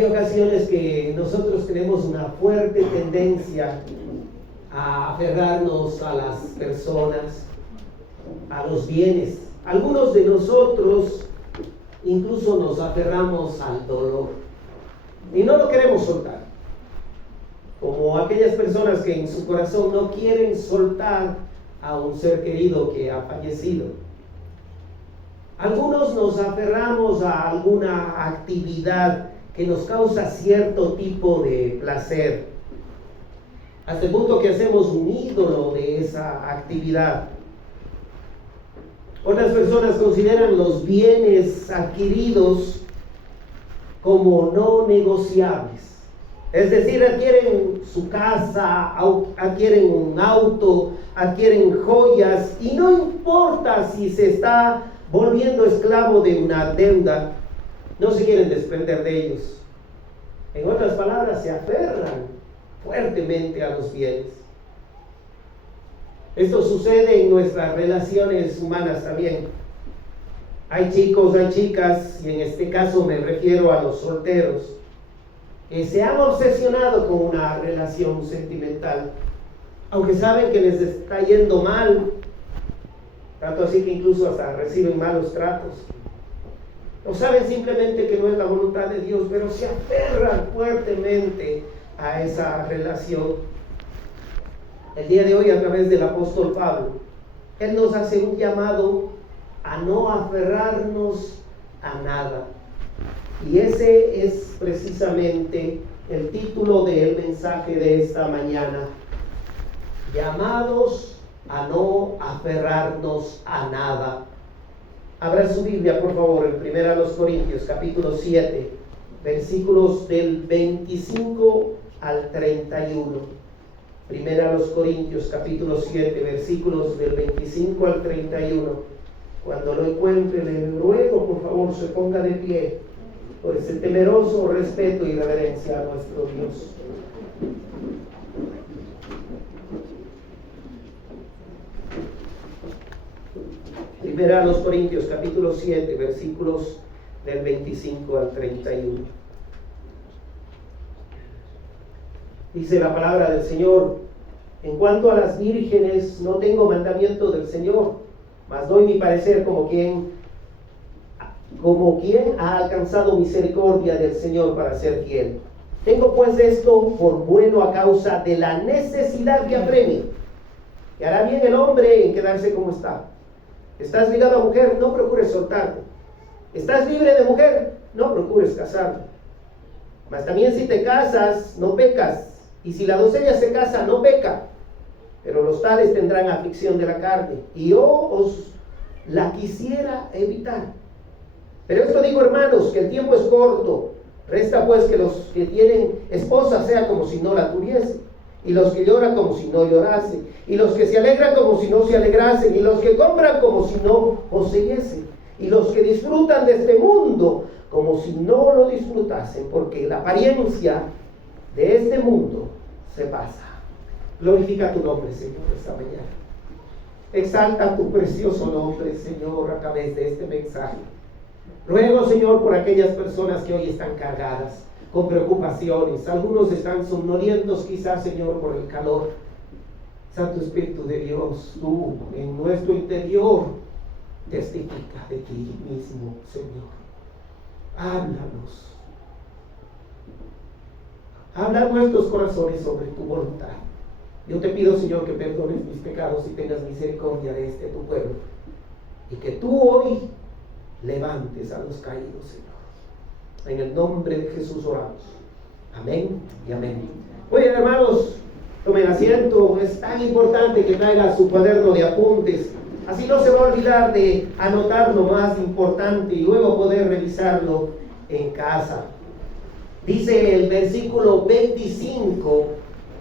Hay ocasiones que nosotros tenemos una fuerte tendencia a aferrarnos a las personas, a los bienes. Algunos de nosotros incluso nos aferramos al dolor y no lo queremos soltar, como aquellas personas que en su corazón no quieren soltar a un ser querido que ha fallecido. Algunos nos aferramos a alguna actividad que nos causa cierto tipo de placer, hasta el punto que hacemos un ídolo de esa actividad. Otras personas consideran los bienes adquiridos como no negociables. Es decir, adquieren su casa, adquieren un auto, adquieren joyas, y no importa si se está volviendo esclavo de una deuda, no se quieren desprender de ellos. En otras palabras, se aferran fuertemente a los bienes. Esto sucede en nuestras relaciones humanas también. Hay chicos, hay chicas, y en este caso me refiero a los solteros, que se han obsesionado con una relación sentimental, aunque saben que les está yendo mal, tanto así que incluso hasta reciben malos tratos. O saben simplemente que no es la voluntad de Dios, pero se aferran fuertemente a esa relación. El día de hoy, a través del apóstol Pablo, él nos hace un llamado a no aferrarnos a nada. Y ese es precisamente el título del mensaje de esta mañana: llamados a no aferrarnos a nada. Abra su Biblia, por favor, en 1 Corintios, capítulo 7, versículos del 25 al 31. 1 Corintios, capítulo 7, versículos del 25 al 31. Cuando lo encuentre, le ruego, por favor, se ponga de pie, por ese temeroso respeto y reverencia a nuestro Dios. Primera a los Corintios, capítulo 7, versículos del 25 al 31. Dice la palabra del Señor: en cuanto a las vírgenes, no tengo mandamiento del Señor, mas doy mi parecer como quien ha alcanzado misericordia del Señor para ser fiel. Tengo pues esto por bueno a causa de la necesidad que apremia, que hará bien el hombre en quedarse como está. ¿Estás ligado a mujer? No procures soltarte. ¿Estás libre de mujer? No procures casarte. Mas también si te casas, no pecas. Y si la doncella se casa, no peca. Pero los tales tendrán aflicción de la carne, y yo os la quisiera evitar. Pero esto digo, hermanos, que el tiempo es corto. Resta pues que los que tienen esposa sea como si no la tuviesen, y los que lloran como si no llorasen, y los que se alegran como si no se alegrasen, y los que compran como si no poseyesen, y los que disfrutan de este mundo como si no lo disfrutasen, porque la apariencia de este mundo se pasa. Glorifica tu nombre, Señor, esta mañana. Exalta tu precioso nombre, Señor, a través de este mensaje. Ruego, Señor, por aquellas personas que hoy están cargadas con preocupaciones. Algunos están somnolientos quizás, Señor, por el calor. Santo Espíritu de Dios, tú en nuestro interior testifica de ti mismo, Señor. Háblanos. Habla a nuestros corazones sobre tu voluntad. Yo te pido, Señor, que perdones mis pecados y tengas misericordia de este tu pueblo, y que tú hoy levantes a los caídos, Señor. En el nombre de Jesús oramos. Amén y amén. Muy bien, hermanos, tomen asiento. Es tan importante que traiga su cuaderno de apuntes. Así no se va a olvidar de anotar lo más importante y luego poder revisarlo en casa. Dice el versículo 25: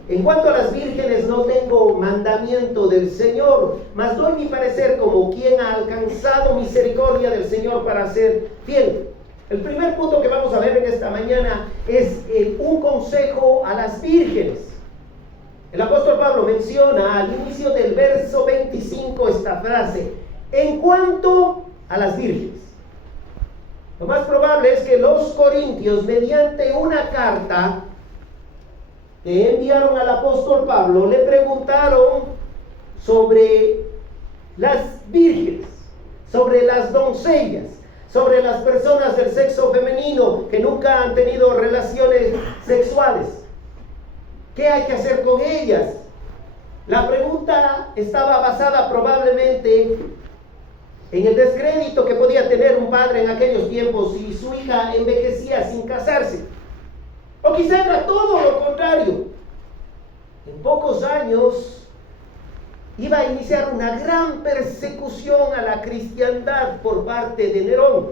en cuanto a las vírgenes, no tengo mandamiento del Señor, mas doy mi parecer como quien ha alcanzado misericordia del Señor para ser fiel. El primer punto que vamos a ver en esta mañana es un consejo a las vírgenes. El apóstol Pablo menciona al inicio del verso 25 esta frase: en cuanto a las vírgenes. Lo más probable es que los corintios, mediante una carta que enviaron al apóstol Pablo, le preguntaron sobre las vírgenes, sobre las doncellas, sobre las personas del sexo femenino que nunca han tenido relaciones sexuales. ¿Qué hay que hacer con ellas? La pregunta estaba basada probablemente en el descrédito que podía tener un padre en aquellos tiempos si su hija envejecía sin casarse. O quizá era todo lo contrario. En pocos años iba a iniciar una gran persecución a la cristiandad por parte de Nerón.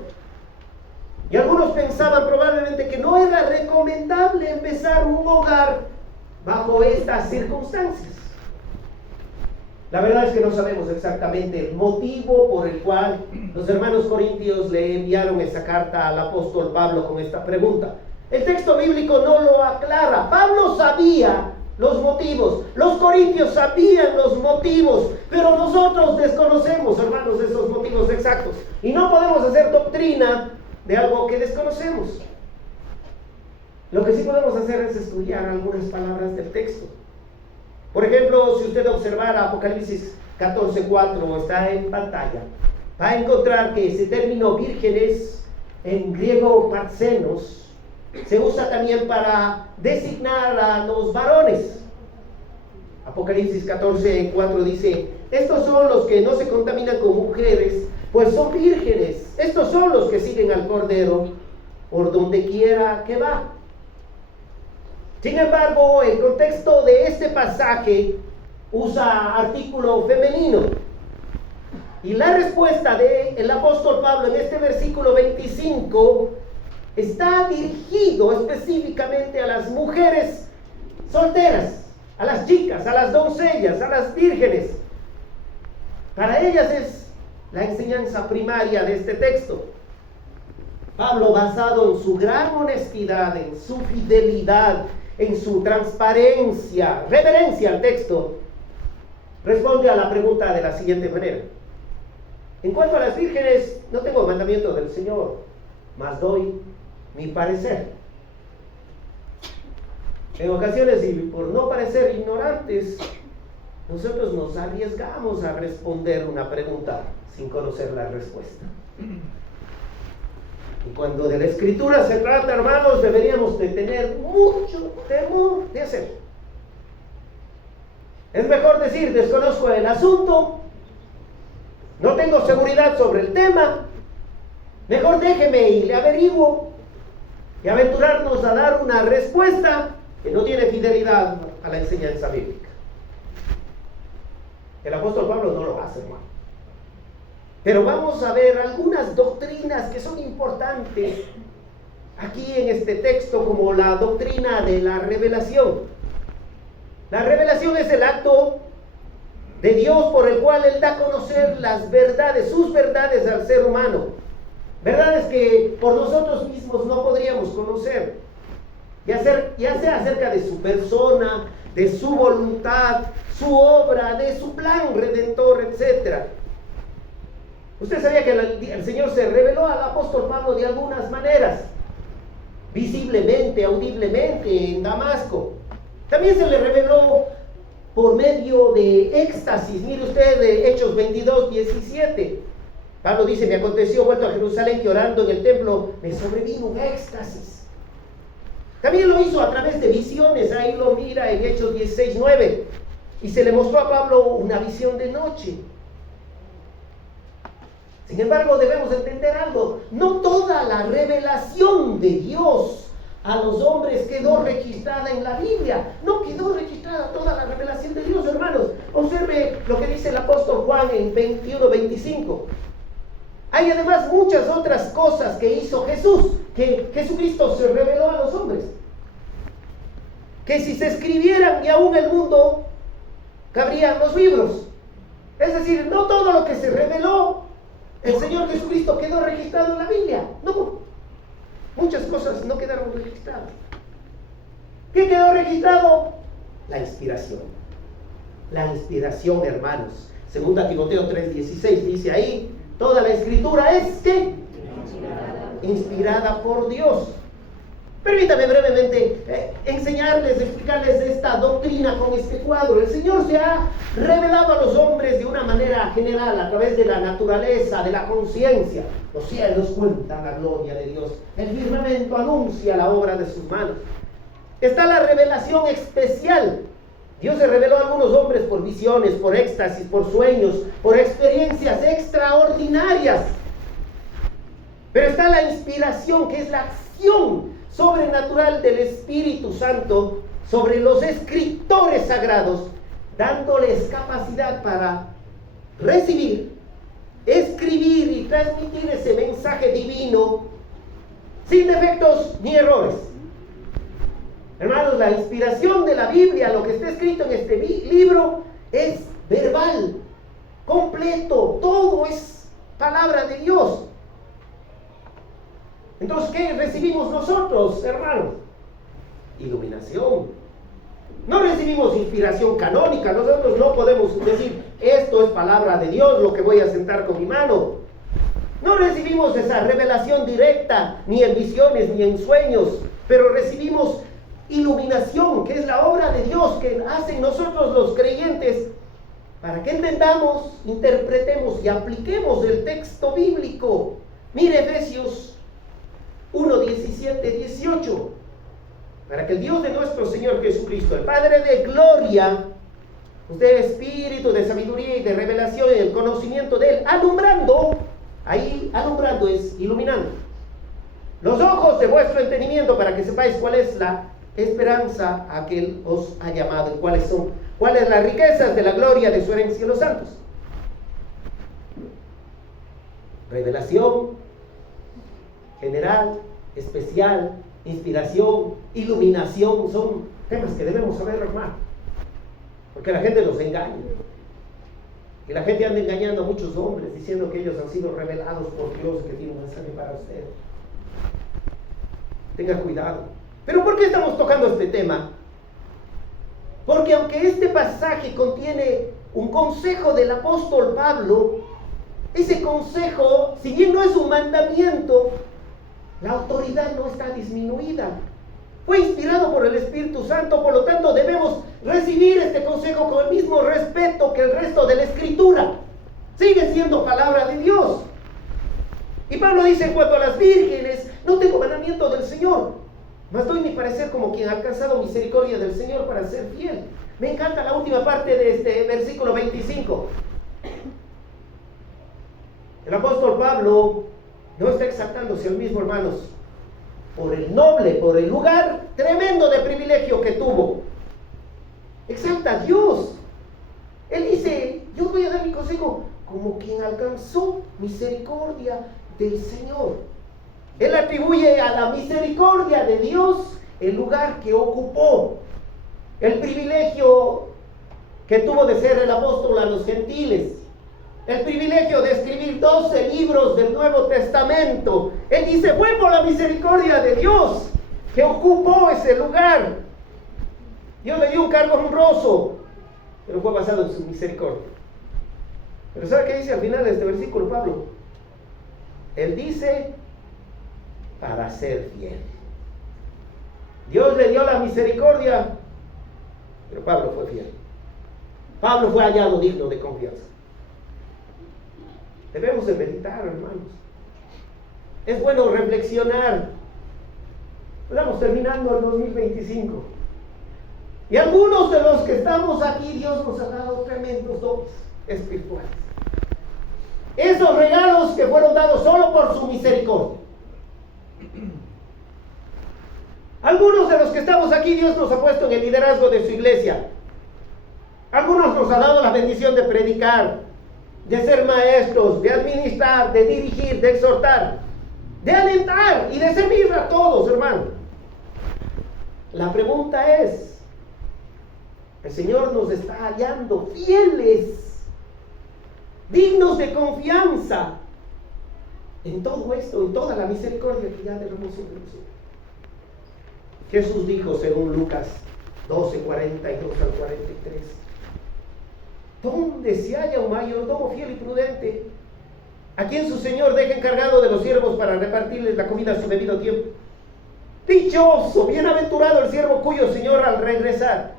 Y algunos pensaban probablemente que no era recomendable empezar un hogar bajo estas circunstancias. La verdad es que no sabemos exactamente el motivo por el cual los hermanos corintios le enviaron esa carta al apóstol Pablo con esta pregunta. El texto bíblico no lo aclara. Pablo sabía los motivos, los corintios sabían los motivos, pero nosotros desconocemos, hermanos, esos motivos exactos. Y no podemos hacer doctrina de algo que desconocemos. Lo que sí podemos hacer es estudiar algunas palabras del texto. Por ejemplo, si usted observara Apocalipsis 14:4, está en pantalla, va a encontrar que ese término vírgenes, en griego parcenos, se usa también para designar a los varones. Apocalipsis 14:4 dice: estos son los que no se contaminan con mujeres, pues son vírgenes. Estos son los que siguen al Cordero por donde quiera que va. Sin embargo, el contexto de este pasaje usa artículo femenino. Y la respuesta del apóstol Pablo en este versículo 25 está dirigido específicamente a las mujeres solteras, a las chicas, a las doncellas, a las vírgenes. Para ellas es la enseñanza primaria de este texto. Pablo, basado en su gran honestidad, en su fidelidad, en su transparencia, reverencia al texto, responde a la pregunta de la siguiente manera: en cuanto a las vírgenes, no tengo mandamiento del Señor, mas doy mi parecer. En ocasiones, y por no parecer ignorantes, nosotros nos arriesgamos a responder una pregunta sin conocer la respuesta. Y cuando de la Escritura se trata, hermanos, deberíamos de tener mucho temor de hacerlo. Es mejor decir: desconozco el asunto, no tengo seguridad sobre el tema, mejor déjeme y le averiguo, y aventurarnos a dar una respuesta que no tiene fidelidad a la enseñanza bíblica. El apóstol Pablo no lo hace, hermano. Pero vamos a ver algunas doctrinas que son importantes aquí en este texto, como la doctrina de la revelación. La revelación es el acto de Dios por el cual Él da a conocer las verdades, sus verdades al ser humano. Verdades que por nosotros mismos no podríamos conocer. Ya sea acerca de su persona, de su voluntad, su obra, de su plan redentor, etc. Usted sabía que el Señor se reveló al apóstol Pablo de algunas maneras, visiblemente, audiblemente en Damasco. También se le reveló por medio de éxtasis. Mire usted de Hechos 22:17. Pablo dice: me aconteció vuelto a Jerusalén que orando en el templo me sobrevino un éxtasis. También lo hizo a través de visiones. Ahí lo mira en Hechos 16:9. Y se le mostró a Pablo una visión de noche. Sin embargo, debemos entender algo: no toda la revelación de Dios a los hombres quedó registrada en la Biblia. No quedó registrada toda la revelación de Dios, hermanos. Observe lo que dice el apóstol Juan en 21:25. Hay además muchas otras cosas que hizo Jesús, que Jesucristo se reveló a los hombres, que si se escribieran y aún el mundo cabrían los libros. Es decir, no todo lo que se reveló el Señor Jesucristo quedó registrado en la Biblia. No, muchas cosas no quedaron registradas. ¿Qué quedó registrado? La inspiración. La inspiración, hermanos. 2 Timoteo 3:16 dice ahí: toda la escritura es ¿qué? inspirada por Dios. Permítame brevemente explicarles esta doctrina con este cuadro. El Señor se ha revelado a los hombres de una manera general a través de la naturaleza, de la conciencia. Los cielos cuentan la gloria de Dios. El firmamento anuncia la obra de sus manos. Está la revelación especial. Dios se reveló a algunos hombres por visiones, por éxtasis, por sueños, por experiencias extraordinarias. Pero está la inspiración, que es la acción sobrenatural del Espíritu Santo sobre los escritores sagrados, dándoles capacidad para recibir, escribir y transmitir ese mensaje divino sin defectos ni errores. Hermanos, la inspiración de la Biblia, lo que está escrito en este libro, es verbal, completo, todo es palabra de Dios. Entonces, ¿qué recibimos nosotros, hermanos? Iluminación. No recibimos inspiración canónica. Nosotros no podemos decir, esto es palabra de Dios, lo que voy a sentar con mi mano. No recibimos esa revelación directa, ni en visiones, ni en sueños, pero recibimos iluminación, que es la obra de Dios que hacen nosotros los creyentes, para que entendamos, interpretemos y apliquemos el texto bíblico. Mire Efesios 1, 17, 18. Para que el Dios de nuestro Señor Jesucristo, el Padre de gloria, os dé espíritu de sabiduría y de revelación en el conocimiento de Él, alumbrando, ahí alumbrando es iluminando, los ojos de vuestro entendimiento, para que sepáis cuál es la esperanza a que Él os ha llamado y cuáles las riquezas de la gloria de su herencia en los santos. Revelación general, especial, inspiración, iluminación, son temas que debemos saber, hermano, porque la gente los engaña, y la gente anda engañando a muchos hombres diciendo que ellos han sido revelados por Dios, que tienen un mensaje para usted. Tenga cuidado. Pero ¿por qué estamos tocando este tema? Porque aunque este pasaje contiene un consejo del apóstol Pablo, ese consejo, si bien no es un mandamiento, la autoridad no está disminuida. Fue inspirado por el Espíritu Santo, por lo tanto debemos recibir este consejo con el mismo respeto que el resto de la Escritura. Sigue siendo palabra de Dios. Y Pablo dice en cuanto a las vírgenes, no tengo mandamiento del Señor, mas doy mi parecer como quien ha alcanzado misericordia del Señor para ser fiel. Me encanta la última parte de este versículo 25. El apóstol Pablo no está exaltándose al mismo, hermanos, por el noble, por el lugar tremendo de privilegio que tuvo. Exalta a Dios. Él dice, yo voy a dar mi consejo como quien alcanzó misericordia del Señor. Él atribuye a la misericordia de Dios el lugar que ocupó, el privilegio que tuvo de ser el apóstol a los gentiles, el privilegio de escribir 12 libros del Nuevo Testamento. Él dice, fue por la misericordia de Dios que ocupó ese lugar. Dios le dio un cargo honroso, pero fue basado en su misericordia. Pero ¿sabe qué dice al final de este versículo Pablo? Él dice, para ser fiel. Dios le dio la misericordia, pero Pablo fue fiel. Pablo fue hallado digno de confianza. Debemos de meditar, hermanos. Es bueno reflexionar. Estamos terminando el 2025. Y algunos de los que estamos aquí, Dios nos ha dado tremendos dones espirituales. Esos regalos que fueron dados solo por su misericordia. Algunos de los que estamos aquí, Dios nos ha puesto en el liderazgo de su iglesia. Algunos nos ha dado la bendición de predicar, de ser maestros, de administrar, de dirigir, de exhortar, de alentar y de servir a todos, hermano. La pregunta es, el Señor nos está hallando fieles, dignos de confianza en todo esto, en toda la misericordia que ya derramó sobre nosotros. Jesús dijo, según Lucas 12, 42 al 43, donde se halla un mayordomo fiel y prudente, a quien su señor deja encargado de los siervos para repartirles la comida a su debido tiempo. Dichoso, bienaventurado el siervo cuyo señor al regresar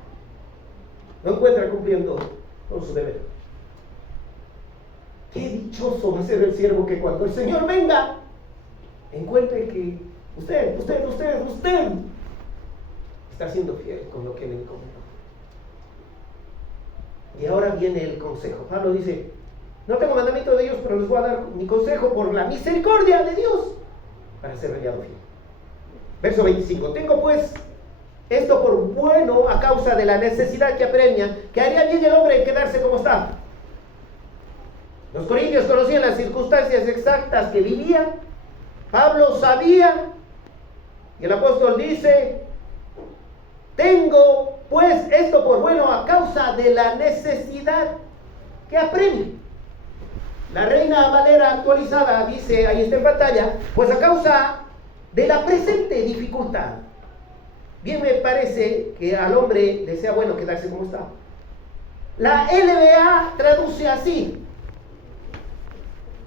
no encuentra cumpliendo con su deber. Qué dichoso va a ser el siervo que cuando el Señor venga encuentre que usted está siendo fiel con lo que le encomendó. Y ahora viene el consejo. Pablo dice: no tengo mandamiento de Dios, pero les voy a dar mi consejo por la misericordia de Dios para ser hallado fiel. Verso 25: tengo pues esto por bueno a causa de la necesidad que apremia, que haría bien el hombre en quedarse como está. Los corintios conocían las circunstancias exactas que vivían. Pablo sabía, y el apóstol dice: tengo pues esto por bueno a causa de la necesidad que apremia. La Reina Valera actualizada dice, ahí está en pantalla, pues a causa de la presente dificultad. Bien me parece que al hombre le sea bueno quedarse como está. La LBA traduce así: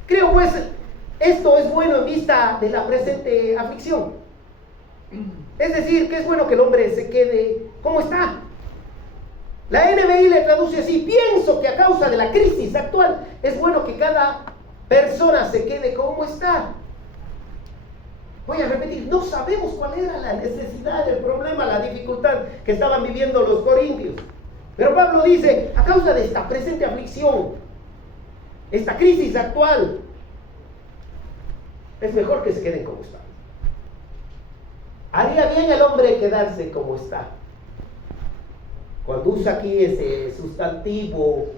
creo pues esto es bueno en vista de la presente aflicción. Es decir, que es bueno que el hombre se quede como está. La NBI le traduce así: pienso que a causa de la crisis actual es bueno que cada persona se quede como está. Voy a repetir, no sabemos cuál era la necesidad, el problema, la dificultad que estaban viviendo los corintios. Pero Pablo dice: a causa de esta presente aflicción, esta crisis actual, es mejor que se queden como están. Haría bien el hombre quedarse como está. Cuando usa aquí ese sustantivo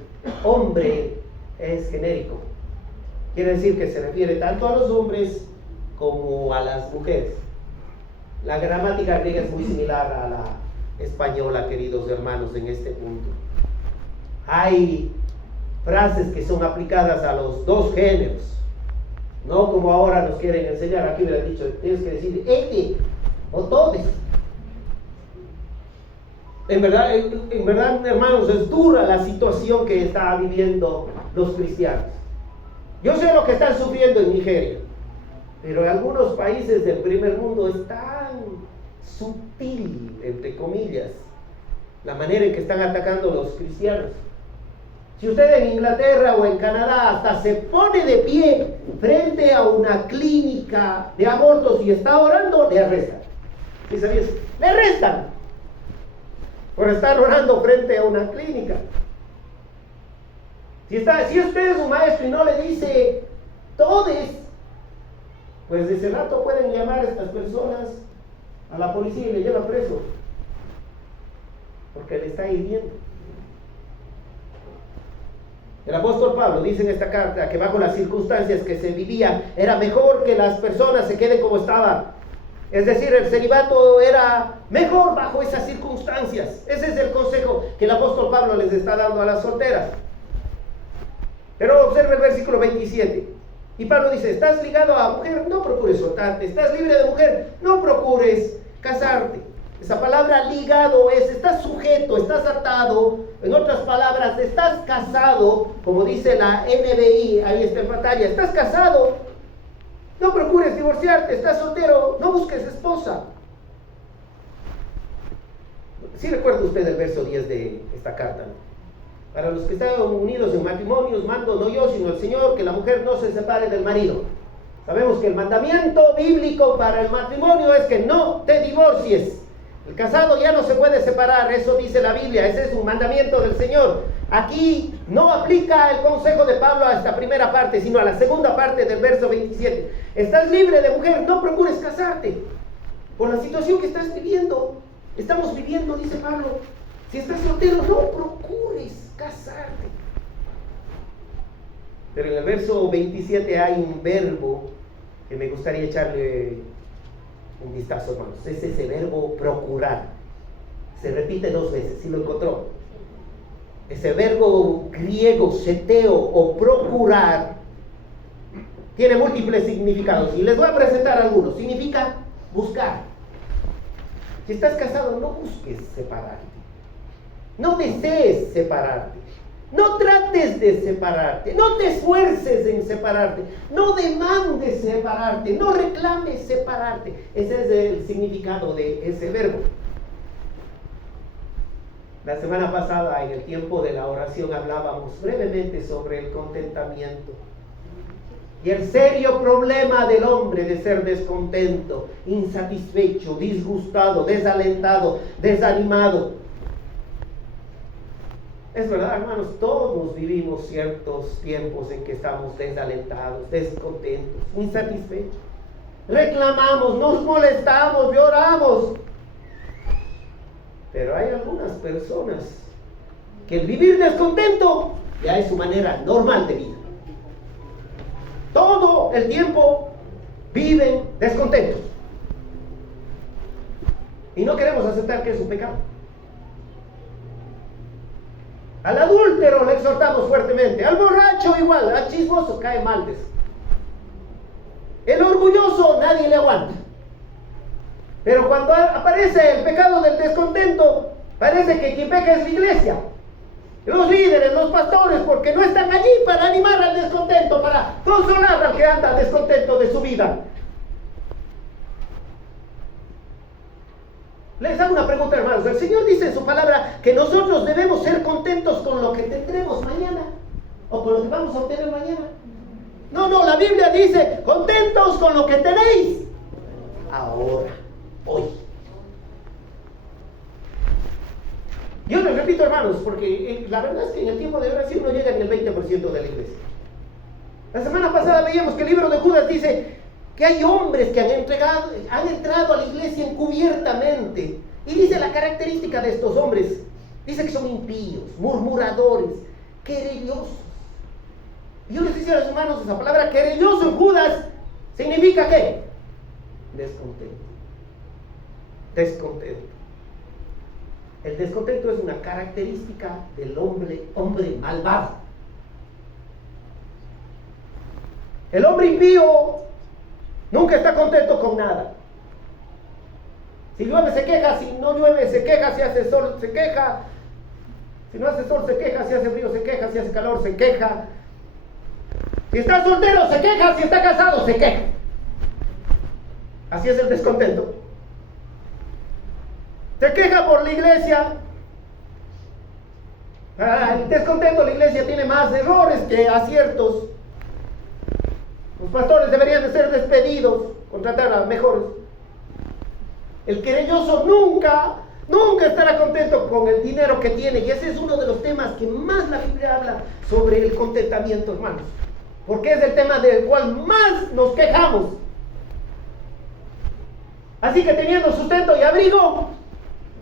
hombre, es genérico. Quiere decir que se refiere tanto a los hombres como a las mujeres. La gramática griega es muy similar a la española, queridos hermanos, en este punto. Hay frases que son aplicadas a los dos géneros, no como ahora nos quieren enseñar. Aquí hubieran dicho, tienes que decir ella o todos. En verdad, hermanos, es dura la situación que están viviendo los cristianos. Yo sé lo que están sufriendo en Nigeria, pero en algunos países del primer mundo es tan sutil, entre comillas, la manera en que están atacando a los cristianos. Si usted en Inglaterra o en Canadá hasta se pone de pie frente a una clínica de abortos y está orando, le arrestan. ¿Sí sabías? Le arrestan por estar orando frente a una clínica. Si usted es un maestro y no le dice todes, pues de ese rato pueden llamar a estas personas a la policía y le llevan preso, porque le está hiriendo. El apóstol Pablo dice en esta carta que bajo las circunstancias que se vivían era mejor que las personas se queden como estaban. Es decir, el celibato era mejor bajo esas circunstancias. Ese es el consejo que el apóstol Pablo les está dando a las solteras. Pero observe el versículo 27. Y Pablo dice: estás ligado a mujer, no procures soltarte. Estás libre de mujer, no procures casarte. Esa palabra ligado es: estás sujeto, estás atado. En otras palabras, estás casado, como dice la NBI, ahí está en pantalla. Estás casado, no procures divorciarte. Estás soltero, no busques esposa. ¿Sí recuerda usted el verso 10 de esta carta? Para los que están unidos en matrimonios, mando no yo, sino el Señor, que la mujer no se separe del marido. Sabemos que el mandamiento bíblico para el matrimonio es que no te divorcies. El casado ya no se puede separar, eso dice la Biblia, ese es un mandamiento del Señor. Aquí no aplica el consejo de Pablo a esta primera parte, sino a la segunda parte del verso 27. Estás libre de mujer, no procures casarte. Por la situación que estás viviendo, estamos viviendo, dice Pablo. Si estás soltero, no procures casarte. Pero en el verso 27 hay un verbo que me gustaría echarle un vistazo, hermanos. Es ese verbo procurar. Se repite 2 veces, si lo encontró. Ese verbo griego, seteo o procurar, tiene múltiples significados y les voy a presentar algunos. Significa buscar. Si estás casado, no busques separarte. No desees separarte. No trates de separarte, no te esfuerces en separarte, no demandes separarte, no reclames separarte. Ese es el significado de ese verbo. La semana pasada, en el tiempo de la oración, hablábamos brevemente sobre el contentamiento y el serio problema del hombre de ser descontento, insatisfecho, disgustado, desalentado, desanimado. Es verdad, hermanos, todos vivimos ciertos tiempos en que estamos desalentados, descontentos, insatisfechos. Reclamamos, nos molestamos, lloramos. Pero hay algunas personas que el vivir descontento ya es su manera normal de vida. Todo el tiempo viven descontentos. Y no queremos aceptar que es un pecado. Al adúltero le exhortamos fuertemente, al borracho igual, al chismoso cae mal de eso. El orgulloso nadie le aguanta. Pero cuando aparece el pecado del descontento, parece que quien peca es la iglesia, los líderes, los pastores, porque no están allí para animar al descontento, para consolar al que anda descontento de su vida. Les hago una pregunta, hermanos. El Señor dice en su palabra que nosotros debemos ser contentos con lo que tendremos mañana o con lo que vamos a obtener mañana. No, la Biblia dice contentos con lo que tenéis ahora, hoy. Yo les repito, hermanos, porque la verdad es que en el tiempo de oración no llega ni el 20% de la iglesia. La semana pasada veíamos que el libro de Judas dice que hay hombres que han entrado a la iglesia encubiertamente. Y dice la característica de estos hombres. Dice que son impíos, murmuradores, querellosos. Yo les decía a los hermanos, esa palabra querelloso en Judas significa ¿qué? Descontento. Descontento. El descontento es una característica del hombre malvado. El hombre impío nunca está contento con nada. Si llueve se queja, si no llueve se queja, si hace sol se queja, si no hace sol se queja, si hace frío se queja, si hace calor se queja. Si está soltero se queja, si está casado se queja. Así es el descontento. Se queja por la iglesia. El descontento, la iglesia tiene más errores que aciertos. Los pastores deberían de ser despedidos, contratar a mejores. El querelloso nunca estará contento con el dinero que tiene. Y ese es uno de los temas que más la Biblia habla sobre el contentamiento, hermanos. Porque es el tema del cual más nos quejamos. Así que teniendo sustento y abrigo,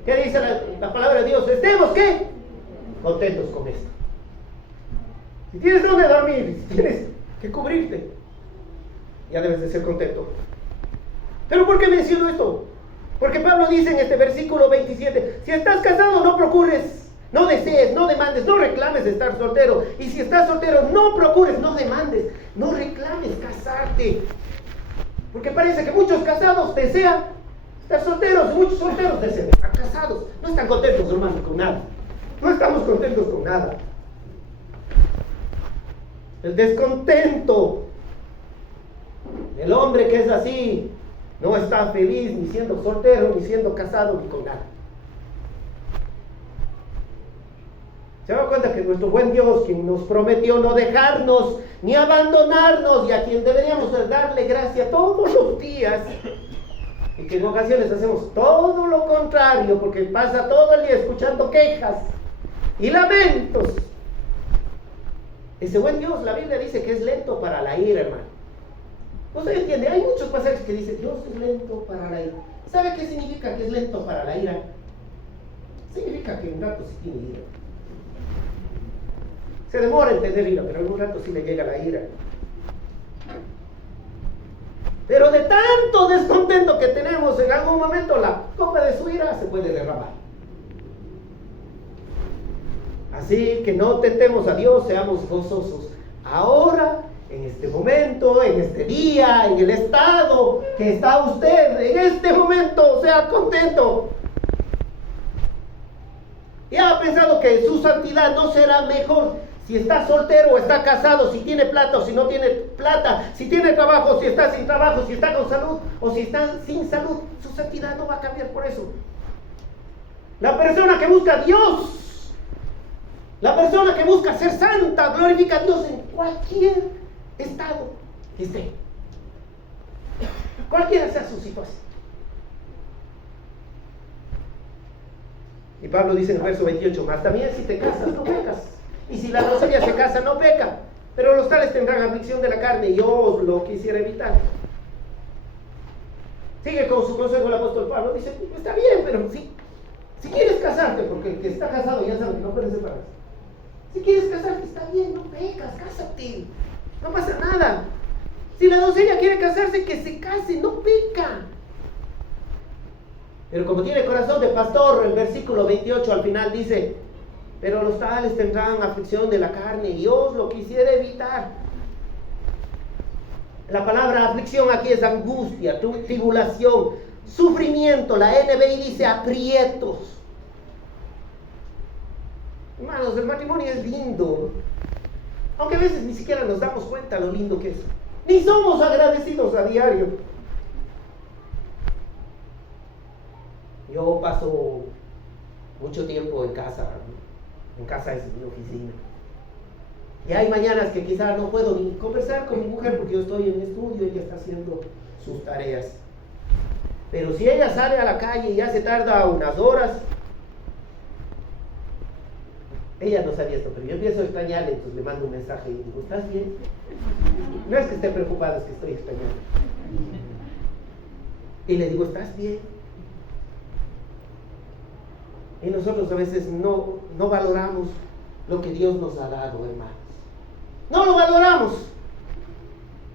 ¿qué dice la palabra de Dios? Estemos, ¿qué? Contentos con esto. Si tienes donde dormir, si tienes que cubrirte, ya debes de ser contento. ¿Pero por qué menciono esto? Porque Pablo dice en este versículo 27, si estás casado no procures, no desees, no demandes, no reclames estar soltero. Y si estás soltero, no procures, no demandes, no reclames casarte. Porque parece que muchos casados desean estar solteros y muchos solteros desean estar casados. No están contentos, hermanos, con nada. No estamos contentos con nada. El descontento. El hombre que es así no está feliz ni siendo soltero, ni siendo casado, ni con nada. ¿Se da cuenta que nuestro buen Dios, quien nos prometió no dejarnos ni abandonarnos y a quien deberíamos darle gracia todos los días, y que en ocasiones hacemos todo lo contrario porque pasa todo el día escuchando quejas y lamentos? Ese buen Dios, la Biblia dice que es lento para la ira, hermano. ¿Usted entiende? Hay muchos pasajes que dicen Dios es lento para la ira. ¿Sabe qué significa que es lento para la ira? Significa que un rato sí tiene ira. Se demora en tener ira, pero en un rato sí le llega la ira. Pero de tanto descontento que tenemos, en algún momento la copa de su ira se puede derramar. Así que no tentemos a Dios, seamos gozosos. Ahora, en este momento, en este día, en el estado que está usted, en este momento, sea contento. Y ha pensado que su santidad no será mejor si está soltero o está casado, si tiene plata o si no tiene plata, si tiene trabajo, si está sin trabajo, si está con salud o si está sin salud. Su santidad no va a cambiar por eso. La persona que busca a Dios, la persona que busca ser santa, glorifica a Dios en cualquier estado que esté. Cualquiera sea su situación. Y Pablo dice en el verso 28, más también si te casas no pecas, y si la doncella se casa no peca, pero los tales tendrán aflicción de la carne, y yo os lo quisiera evitar. Sigue con su consejo el apóstol Pablo, dice, está bien, pero si quieres casarte, porque el que está casado ya sabe que no puede separarse. Si quieres casarte, está bien, no pecas, cásate, no pasa nada. Si la doncella quiere casarse, que se case, no peca. Pero como tiene corazón de pastor, el versículo 28 al final dice, pero los tales tendrán aflicción de la carne, y os lo quisiera evitar. La palabra aflicción aquí es angustia, tribulación, sufrimiento. La NBI dice aprietos. Hermanos, el matrimonio es lindo, aunque a veces ni siquiera nos damos cuenta lo lindo que es. Ni somos agradecidos a diario. Yo paso mucho tiempo en casa. En casa es mi oficina. Y hay mañanas que quizás no puedo ni conversar con mi mujer porque yo estoy en mi estudio y ella está haciendo sus tareas. Pero si ella sale a la calle y ya se tarda unas horas, ella no sabía esto, pero yo empiezo a extrañarle, entonces le mando un mensaje y digo, ¿estás bien? No es que esté preocupada, es que estoy extrañando. Y le digo, ¿estás bien? Y nosotros a veces no valoramos lo que Dios nos ha dado, hermanos. No lo valoramos.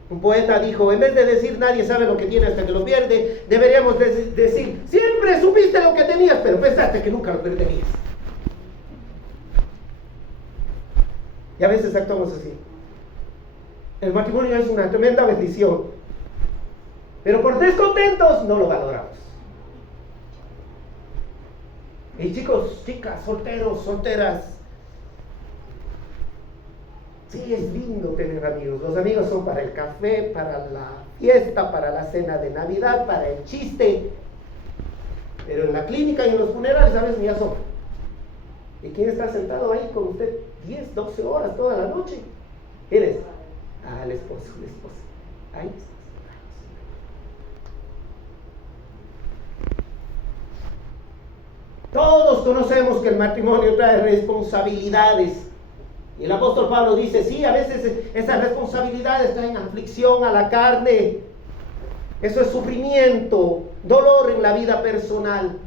Un poeta dijo, en vez de decir nadie sabe lo que tiene hasta que lo pierde, deberíamos decir, siempre supiste lo que tenías, pero pensaste que nunca lo perderías. Y a veces actuamos así. El matrimonio es una tremenda bendición, pero por descontentos no lo valoramos. Y chicos, chicas, solteros, solteras, sí es lindo tener amigos. Los amigos son para el café, para la fiesta, para la cena de Navidad, para el chiste. Pero en la clínica y en los funerales a veces ni asoma. ¿Y quién está sentado ahí con usted 10, 12 horas toda la noche? ¿Quién es? Ah, el esposo, la esposa. Ahí está. Todos conocemos que el matrimonio trae responsabilidades. Y el apóstol Pablo dice, sí, a veces esas responsabilidades traen aflicción a la carne. Eso es sufrimiento, dolor en la vida personal.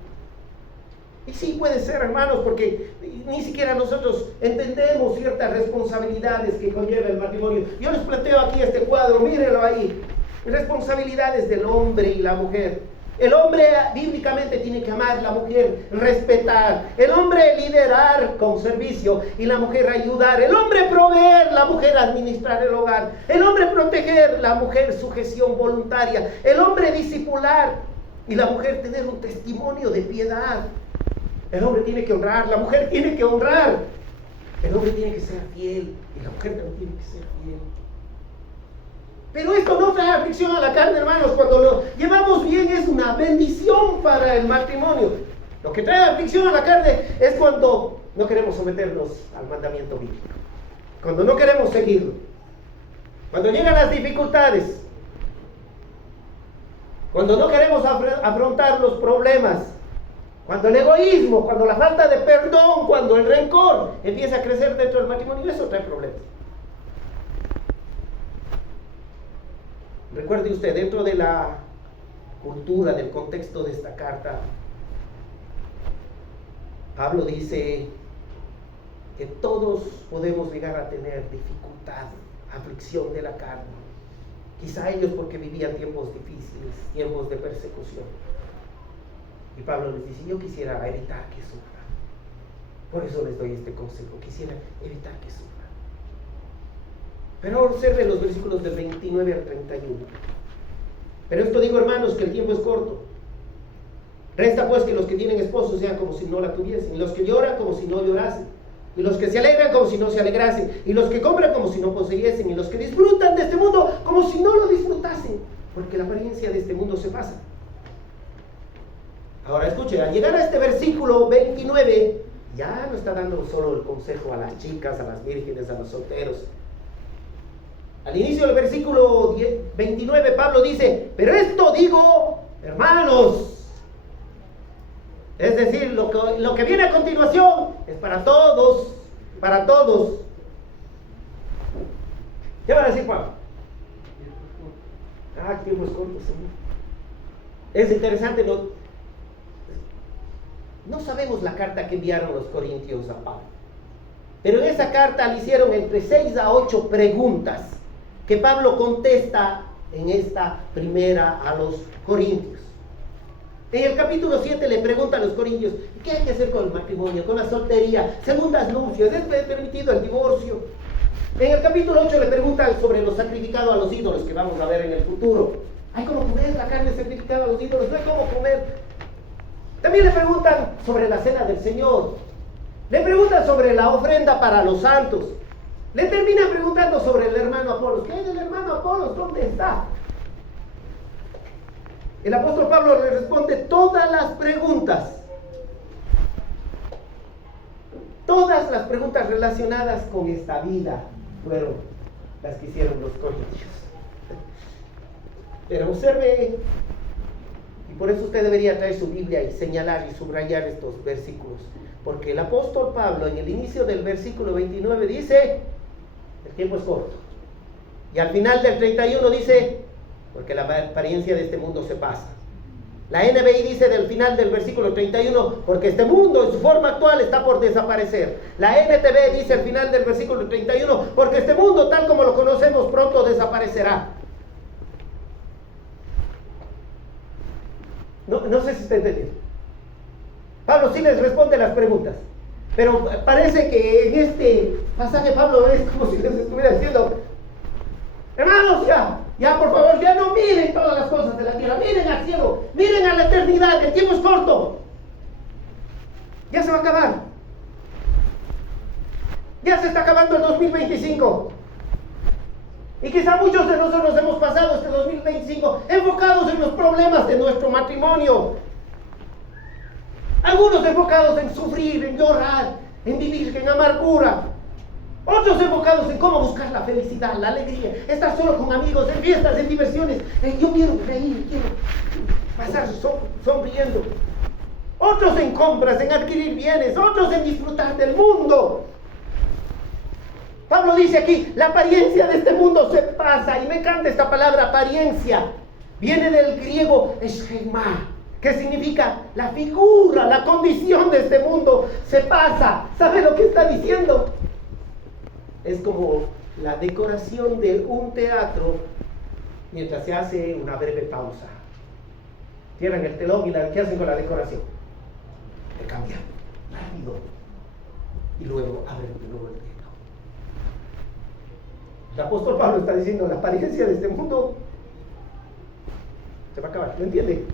Y sí puede ser, hermanos, porque ni siquiera nosotros entendemos ciertas responsabilidades que conlleva el matrimonio. Yo les planteo aquí este cuadro, mírenlo ahí. Responsabilidades del hombre y la mujer. El hombre bíblicamente tiene que amar, la mujer respetar, el hombre liderar con servicio y la mujer ayudar, el hombre proveer, la mujer administrar el hogar, el hombre proteger, la mujer sujeción voluntaria, el hombre discipular y la mujer tener un testimonio de piedad. El hombre tiene que honrar, la mujer tiene que honrar, el hombre tiene que ser fiel y la mujer también tiene que ser fiel. Pero esto no trae aflicción a la carne, hermanos. Cuando lo llevamos bien es una bendición para el matrimonio. Lo que trae aflicción a la carne es cuando no queremos someternos al mandamiento bíblico, cuando no queremos seguirlo, cuando llegan las dificultades, cuando no queremos afrontar los problemas, cuando el egoísmo, cuando la falta de perdón, cuando el rencor empieza a crecer dentro del matrimonio. Eso trae problemas. Recuerde usted, dentro de la cultura, del contexto de esta carta, Pablo dice que todos podemos llegar a tener dificultad, aflicción de la carne. Quizá ellos porque vivían tiempos difíciles, tiempos de persecución. Y Pablo les dice, yo quisiera evitar que sufran. Por eso les doy este consejo, quisiera evitar que sufran. Pero observe los versículos del 29 al 31. Pero esto digo, hermanos, que el tiempo es corto. Resta pues que los que tienen esposo sean como si no la tuviesen, y los que lloran como si no llorasen, y los que se alegran como si no se alegrasen, y los que compran como si no poseyesen, y los que disfrutan de este mundo como si no lo disfrutasen, porque la apariencia de este mundo se pasa. Ahora escuche, al llegar a este versículo 29, ya no está dando solo el consejo a las chicas, a las vírgenes, a los solteros. Al inicio del versículo 29, Pablo dice: pero esto digo, hermanos. Es decir, lo que viene a continuación es para todos, para todos. ¿Qué va a decir Pablo? Tiempo es corto, Señor. Es interesante, no sabemos la carta que enviaron los corintios a Pablo, pero en esa carta le hicieron entre 6 a 8 preguntas que Pablo contesta en esta primera a los corintios. En el capítulo 7 le pregunta a los corintios: ¿qué hay que hacer con el matrimonio, con la soltería, segundas nupcias? ¿Es permitido el divorcio? En el capítulo 8 le preguntan sobre lo sacrificado a los ídolos, que vamos a ver en el futuro. ¿Hay cómo comer la carne sacrificada a los ídolos? No hay cómo comer. También le preguntan sobre la cena del Señor. Le preguntan sobre la ofrenda para los santos. Le terminan preguntando sobre el hermano Apolos. ¿Qué hay del hermano Apolos? ¿Dónde está? El apóstol Pablo le responde todas las preguntas. Todas las preguntas relacionadas con esta vida fueron las que hicieron los corintios. Pero observe, y por eso usted debería traer su Biblia y señalar y subrayar estos versículos, porque el apóstol Pablo en el inicio del versículo 29 dice: el tiempo es corto. Y al final del 31 dice: porque la apariencia de este mundo se pasa. La NBI dice del final del versículo 31: porque este mundo en su forma actual está por desaparecer. La NTV dice al final del versículo 31: porque este mundo tal como lo conocemos pronto desaparecerá. No sé si está entendiendo. Pablo sí les responde las preguntas, pero parece que en este pasaje Pablo es como si les estuviera diciendo: hermanos, ya por favor, ya no miren todas las cosas de la tierra, miren al cielo, miren a la eternidad, el tiempo es corto, ya se va a acabar, ya se está acabando el 2025, y quizá muchos de nosotros hemos pasado este 2025 enfocados en los problemas de nuestro matrimonio, algunos enfocados en sufrir, en llorar, en vivir en amargura, otros enfocados en cómo buscar la felicidad, la alegría, estar solo con amigos, en fiestas, en diversiones. Yo quiero reír, quiero pasar sonriendo. Otros en compras, en adquirir bienes, otros en disfrutar del mundo. Pablo dice aquí: la apariencia de este mundo se pasa, y me encanta esta palabra apariencia. Viene del griego esquema, que significa la figura, la condición de este mundo se pasa. ¿Sabe lo que está diciendo? Es como la decoración de un teatro mientras se hace una breve pausa. Cierran el telón y ¿qué hacen con la decoración? Le cambian rápido y luego abren de nuevo el telón. El apóstol Pablo está diciendo: la apariencia de este mundo se va a acabar. ¿Lo entiende?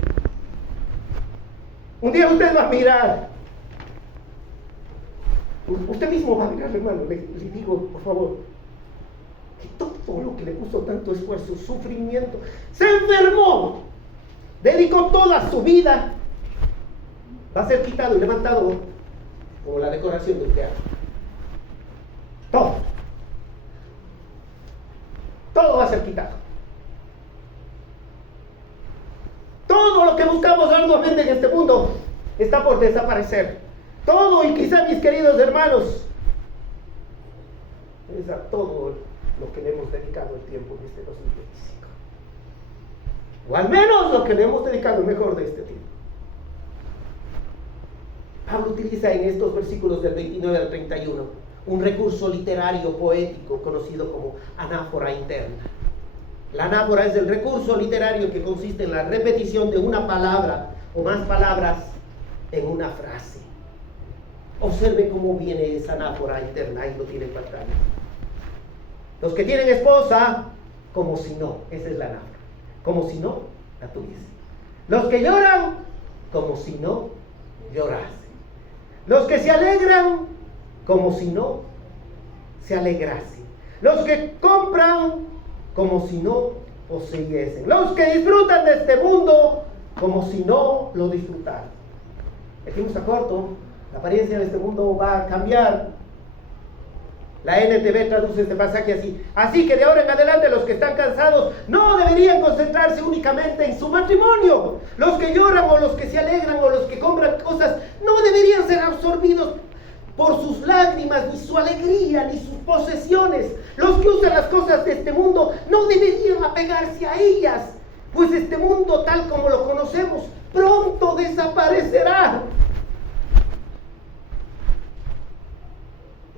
Un día usted va a mirar. Usted mismo va a mirar, hermano, le digo, por favor, que todo lo que le puso tanto esfuerzo, sufrimiento, se enfermó, dedicó toda su vida, va a ser quitado y levantado como la decoración del teatro. Todo va a ser quitado. Todo lo que buscamos arduamente en este mundo está por desaparecer. Todo, y quizá, mis queridos hermanos, es a todo lo que le hemos dedicado el tiempo en este 2025. O al menos lo que le hemos dedicado el mejor de este tiempo. Pablo utiliza en estos versículos del 29 al 31 un recurso literario poético conocido como anáfora interna. La anáfora es el recurso literario que consiste en la repetición de una palabra o más palabras en una frase. Observe cómo viene esa anáfora interna, ahí lo tiene en pantalla. Los que tienen esposa, como si no, esa es la anáfora, como si no la tuviesen. Los que lloran, como si no llorasen. Los que se alegran, como si no se alegrasen. Los que compran, como si no poseyesen. Los que disfrutan de este mundo, como si no lo disfrutaran. El tiempo está corto, la apariencia de este mundo va a cambiar. La NTV traduce este pasaje así: así que de ahora en adelante los que están cansados no deberían concentrarse únicamente en su matrimonio. Los que lloran o los que se alegran o los que compran cosas no deberían ser absorbidos por sus lágrimas, ni su alegría, ni sus posesiones. Los que usan las cosas de este mundo no deberían apegarse a ellas, pues este mundo tal como lo conocemos pronto desaparecerá.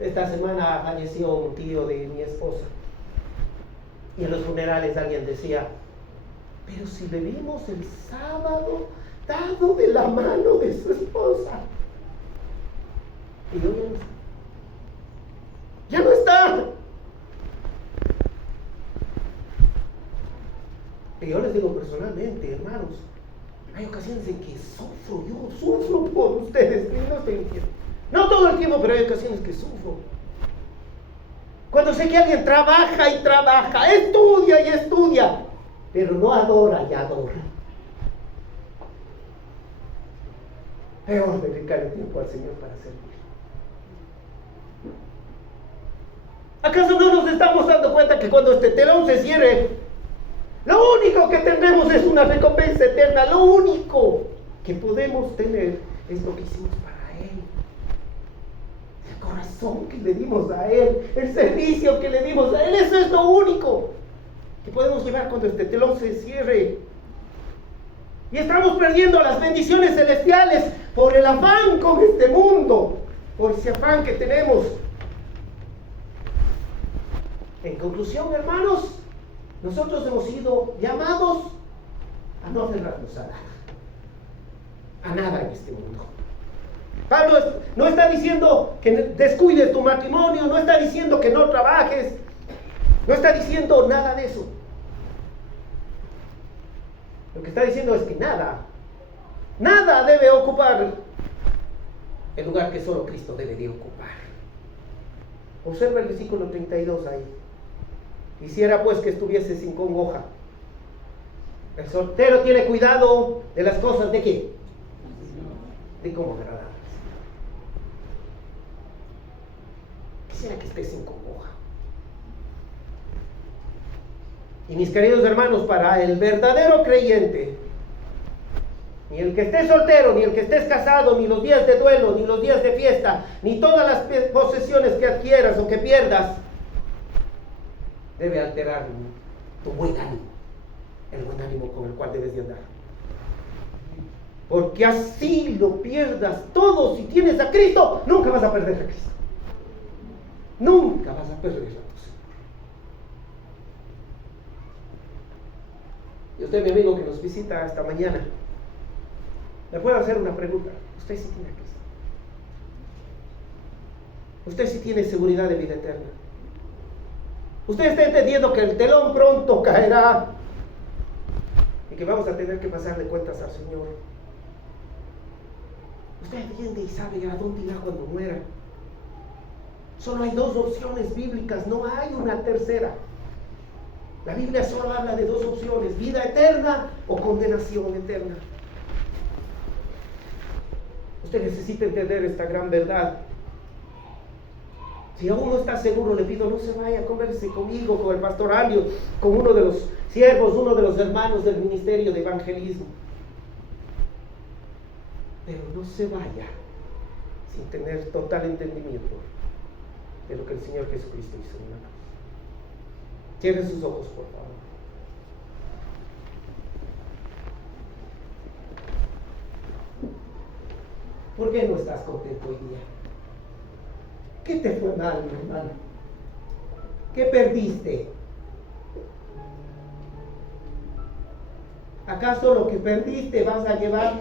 Esta semana falleció un tío de mi esposa y en los funerales alguien decía: pero si le vimos el sábado dado de la mano de su esposa. Y yo ya no está. Y yo les digo personalmente, hermanos, hay ocasiones en que yo sufro por ustedes, no estoy mintiendo. No todo el tiempo, pero hay ocasiones que sufro. Cuando sé que alguien trabaja y trabaja, estudia y estudia, pero no adora y adora. Peor dedicar el tiempo al Señor para servir. ¿Acaso no nos estamos dando cuenta que cuando este telón se cierre, lo único que tendremos es una recompensa eterna? Lo único que podemos tener es lo que hicimos para Él. El corazón que le dimos a Él, el servicio que le dimos a Él. Eso es lo único que podemos llevar cuando este telón se cierre. Y estamos perdiendo las bendiciones celestiales por el afán con este mundo, por ese afán que tenemos. En conclusión, hermanos, nosotros hemos sido llamados a no aferrarnos a nada en este mundo. Pablo no está diciendo que descuides tu matrimonio, no está diciendo que no trabajes, no está diciendo nada de eso. Lo que está diciendo es que nada debe ocupar el lugar que solo Cristo debe de ocupar. Observa el versículo 32 ahí. Quisiera pues que estuviese sin congoja. El soltero tiene cuidado de las cosas de qué? De cómo agradarles. Quisiera que esté sin congoja. Y mis queridos hermanos, para el verdadero creyente, ni el que esté soltero, ni el que estés casado, ni los días de duelo, ni los días de fiesta, ni todas las posesiones que adquieras o que pierdas, debe alterar tu buen ánimo, el buen ánimo con el cual debes de andar. Porque así lo pierdas todo, si tienes a Cristo, nunca vas a perder a Cristo. Nunca vas a perder a tu Señor. Y usted, mi amigo que nos visita esta mañana, le puedo hacer una pregunta. ¿Usted sí tiene a Cristo? ¿Usted sí tiene seguridad de vida eterna? ¿Usted está entendiendo que el telón pronto caerá y que vamos a tener que pasarle cuentas al Señor? ¿Usted entiende y sabe a dónde irá cuando muera? Solo hay dos opciones bíblicas, no hay una tercera. La Biblia solo habla de dos opciones: vida eterna o condenación eterna. Usted necesita entender esta gran verdad. Si aún no está seguro, le pido no se vaya, converse conmigo, con el pastor Alio, con uno de los siervos, uno de los hermanos del ministerio de evangelismo. Pero no se vaya sin tener total entendimiento de lo que el Señor Jesucristo hizo en la cruz. Cierren sus ojos, por favor. ¿Por qué no estás contento hoy día? ¿Qué te fue mal, mi hermano? ¿Qué perdiste? ¿Acaso lo que perdiste vas a llevar?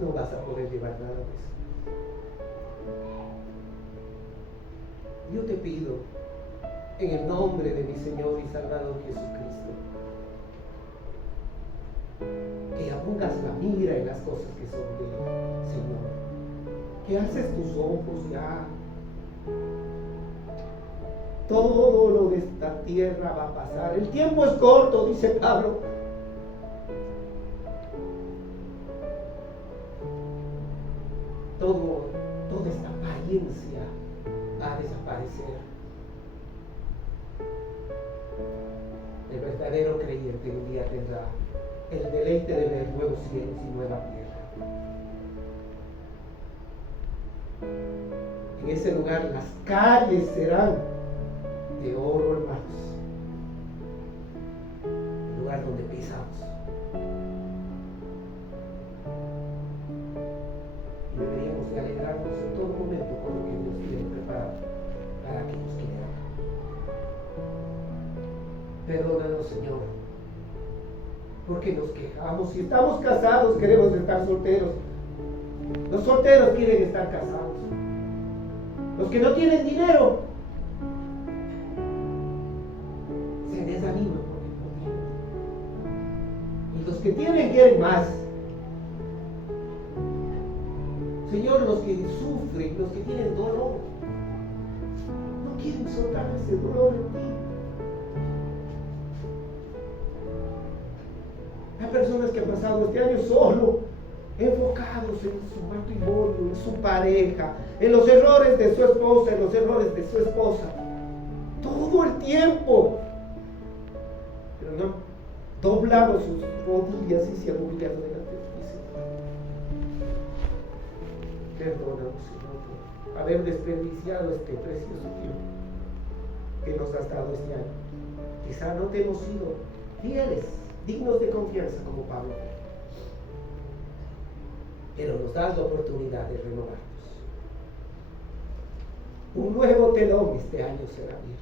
No vas a poder llevar nada de eso. Yo te pido, en el nombre de mi Señor y Salvador Jesucristo, pongas la mira en las cosas que son de Él, Señor. Que alces tus ojos ya. Todo lo de esta tierra va a pasar. El tiempo es corto, dice Pablo. Toda esta apariencia va a desaparecer. El verdadero creyente un día tendrá el deleite de ver nuevos cielos y nueva tierra. En ese lugar las calles serán de oro, hermanos. El lugar donde pisamos. Y deberíamos de alegrarnos en todo momento con lo que Dios tiene preparado para aquellos que le aman. Perdónanos, Señor, porque nos quejamos. Si estamos casados, queremos estar solteros. Los solteros quieren estar casados. Los que no tienen dinero se desaniman porque no tienen. Y los que tienen quieren más. Señor, los que sufren, los que tienen dolor, no quieren soltar ese dolor en ti. Hay personas que han pasado este año solo, enfocados en su matrimonio, en su pareja, en los errores de su esposa, en los errores de su esposa, todo el tiempo. Pero no, doblado sus rodillas y se han humillado delante de ti, Señor. Perdónanos, Señor, por haber desperdiciado este precioso tiempo que nos has dado este año. Quizá no te hemos sido fieles, dignos de confianza como Pablo, pero nos das la oportunidad de renovarnos. Un nuevo telón este año será abierto.